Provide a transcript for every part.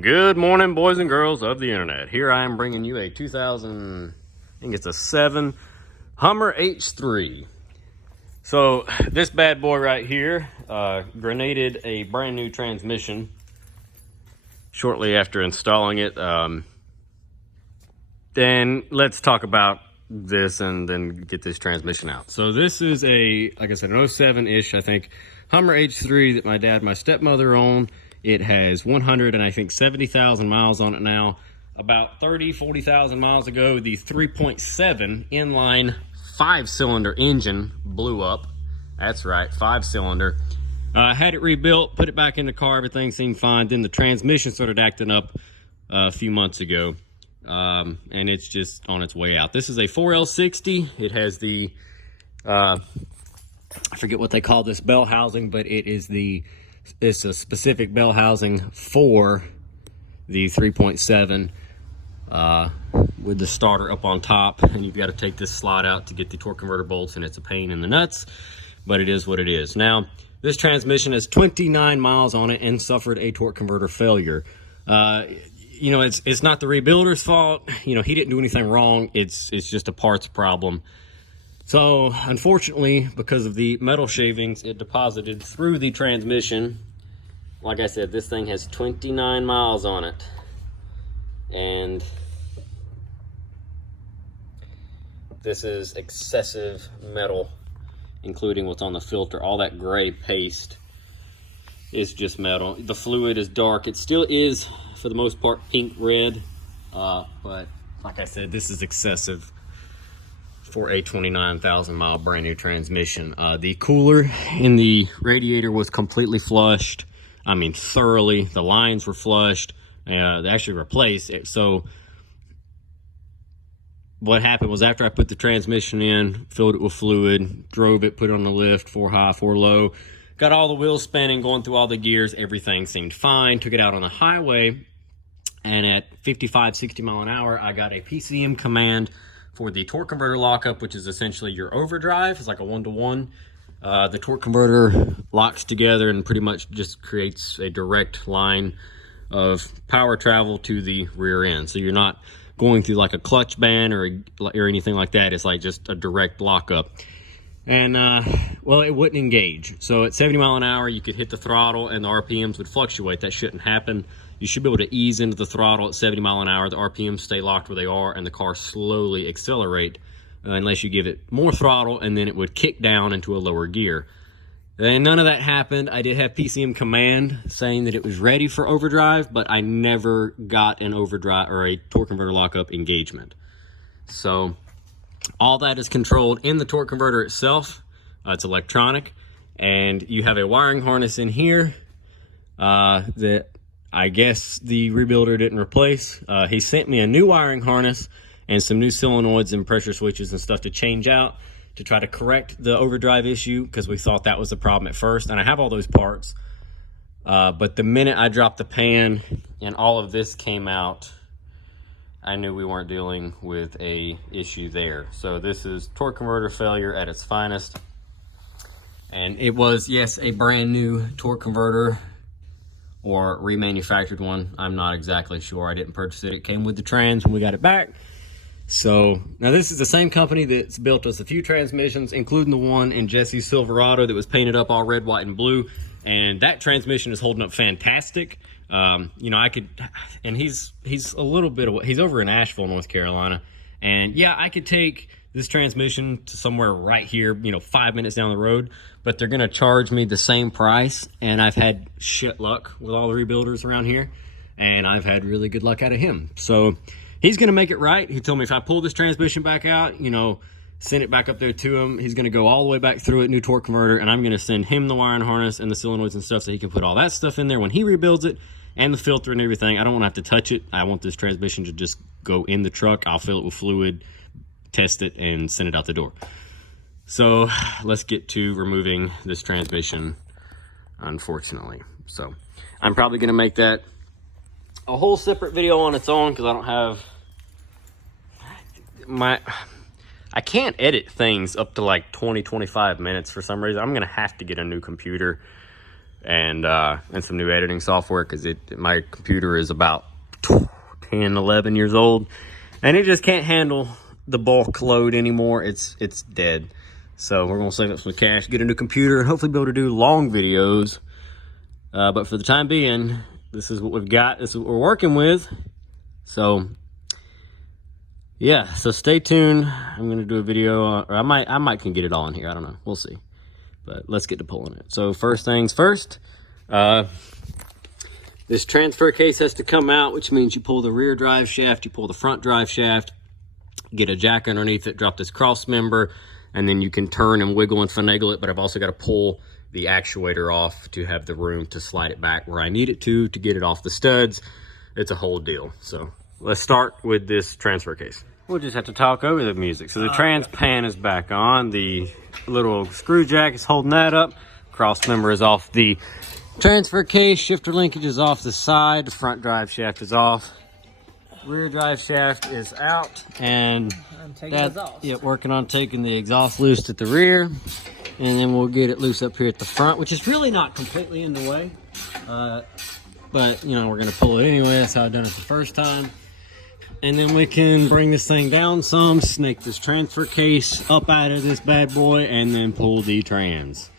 Good morning, boys and girls of the internet. Here I am bringing you a 2000, I think it's a 7 Hummer H3. So this bad boy right here grenaded a brand new transmission shortly after installing it. Then let's talk about this and then get this transmission out. So this is a, like I said, an 07-ish, I think, Hummer H3 that my dad and my stepmother own. It has 100 and I think 70,000 miles on it now. About 40,000 miles ago, the 3.7 inline 5-cylinder engine blew up. That's right, 5-cylinder. Had it rebuilt, put it back in the car, everything seemed fine. Then the transmission started acting up a few months ago. And it's just on its way out. This is a 4L60. It has the, I forget what they call this bell housing, but it's a specific bell housing for the 3.7 with the starter up on top, and you've got to take this slot out to get the torque converter bolts, and it's a pain in the nuts, but it is what it is. Now, this transmission has 29 miles on it and suffered a torque converter failure. You know, it's not the rebuilder's fault. You know, he didn't do anything wrong. It's just a parts problem. So, unfortunately, because of the metal shavings it deposited through the transmission, like I said, this thing has 29 miles on it. And this is excessive metal, including what's on the filter. All that gray paste is just metal. The fluid is dark. It still is, for the most part, pink red, but like I said, this is excessive for a 29,000 mile brand new transmission. The cooler in the radiator was completely flushed. I mean, thoroughly. The lines were flushed. They actually replaced it. So what happened was, after I put the transmission in, filled it with fluid, drove it, put it on the lift, 4 high, 4 low, got all the wheels spinning, going through all the gears, everything seemed fine. Took it out on the highway, and at 55, 60 mile an hour, I got a PCM command for the torque converter lockup, which is essentially your overdrive. It's like a 1-to-1. The torque converter locks together and pretty much just creates a direct line of power travel to the rear end. So you're not going through like a clutch band or anything like that. It's like just a direct lockup. And well, it wouldn't engage. So at 70 mile an hour, you could hit the throttle and the RPMs would fluctuate. That shouldn't happen. You should be able to ease into the throttle at 70 mile an hour. The RPMs stay locked where they are, and the car slowly accelerate unless you give it more throttle, and then it would kick down into a lower gear. And none of that happened. I did have PCM command saying that it was ready for overdrive, but I never got an overdrive or a torque converter lockup engagement. So all that is controlled in the torque converter itself. It's electronic, and you have a wiring harness in here that I guess the rebuilder didn't replace. He sent me a new wiring harness and some new solenoids and pressure switches and stuff to change out to try to correct the overdrive issue, because we thought that was the problem at first, and I have all those parts. But the minute I dropped the pan and all of this came out, I knew we weren't dealing with a issue there. So this is torque converter failure at its finest. And it was, yes, a brand new torque converter or remanufactured one. I'm not exactly sure. I didn't purchase it. It came with the trans when we got it back. So now this is the same company that's built us a few transmissions, including the one in Jesse's Silverado that was painted up all red, white, and blue. And that transmission is holding up fantastic. You know, and he's a little bit away. He's over in Asheville, North Carolina. And yeah, I could take this transmission to somewhere right here, you know, 5 minutes down the road, but they're going to charge me the same price. And I've had shit luck with all the rebuilders around here, and I've had really good luck out of him. So he's going to make it right. He told me if I pull this transmission back out, you know, send it back up there to him, he's going to go all the way back through it, new torque converter, and I'm going to send him the wiring harness and the solenoids and stuff so he can put all that stuff in there when he rebuilds it, and the filter and everything. I don't want to have to touch it. I want this transmission to just go in the truck. I'll fill it with fluid, test it, and send it out the door. So let's get to removing this transmission, unfortunately. So I'm probably going to make that a whole separate video on its own, because I don't have I can't edit things up to like 20-25 minutes for some reason. I'm gonna have to get a new computer and some new editing software, because my computer is about 10, 11 years old, and it just can't handle the bulk load anymore. It's dead. So we're gonna save up some cash, get a new computer, and hopefully be able to do long videos. But for the time being, this is what we've got. This is what we're working with. So yeah, so stay tuned. I'm gonna do a video, or I might can get it all in here. I don't know. We'll see. But let's get to pulling it. So first things first, this transfer case has to come out, which means you pull the rear drive shaft, you pull the front drive shaft, get a jack underneath it, drop this cross member, and then you can turn and wiggle and finagle it. But I've also got to pull the actuator off to have the room to slide it back where I need it to get it off the studs. It's a whole deal. So let's start with this transfer case. We'll just have to talk over the music. So the trans pan is back on. The little screw jack is holding that up. Cross member is off the transfer case. Shifter linkage is off the side. The front drive shaft is off. Rear drive shaft is out, and working on taking the exhaust loose at the rear, and then we'll get it loose up here at the front, which is really not completely in the way, but you know, we're gonna pull it anyway. That's how I done it the first time. And then we can bring this thing down some, snake this transfer case up out of this bad boy, and then pull the trans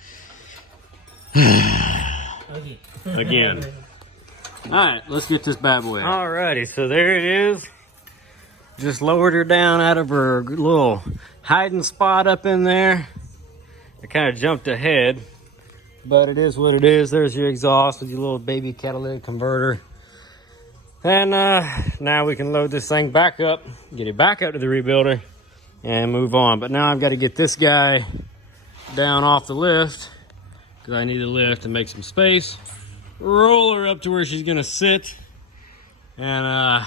again. All right, let's get this bad boy out. Alrighty, so there it is. Just lowered her down out of her little hiding spot up in there. I kind of jumped ahead, but it is what it is. There's your exhaust with your little baby catalytic converter. And now we can load this thing back up, get it back up to the rebuilder, and move on. But now I've got to get this guy down off the lift, because I need a lift to make some space. Roll her up to where she's gonna sit, and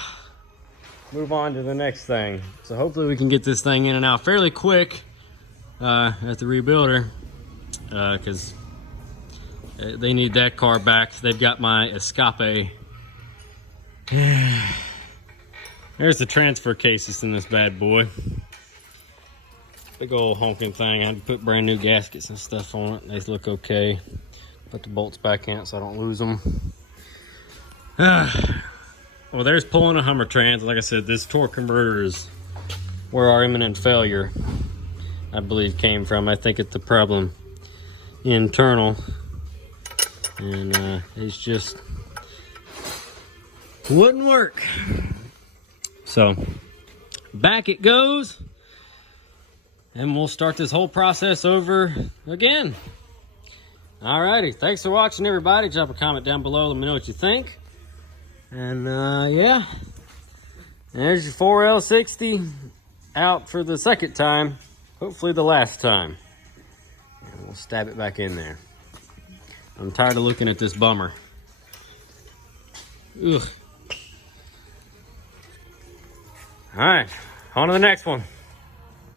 move on to the next thing. So hopefully we can get this thing in and out fairly quick at the rebuilder, because they need that car back. They've got my Escape. There's the transfer cases in this bad boy. Big old honking thing. I had to put brand new gaskets and stuff on it. They look okay. Put the bolts back in so I don't lose them. Well, there's pulling a Hummer trans. Like I said, this torque converter is where our imminent failure, I believe, came from. I think it's the problem internal, and it's just wouldn't work. So back it goes, and we'll start this whole process over again. Alrighty, thanks for watching, everybody. Drop a comment down below, let me know what you think. And yeah, there's your 4L60 out for the second time, hopefully the last time. And we'll stab it back in there. I'm tired of looking at this bummer. Ugh. All right, on to the next one.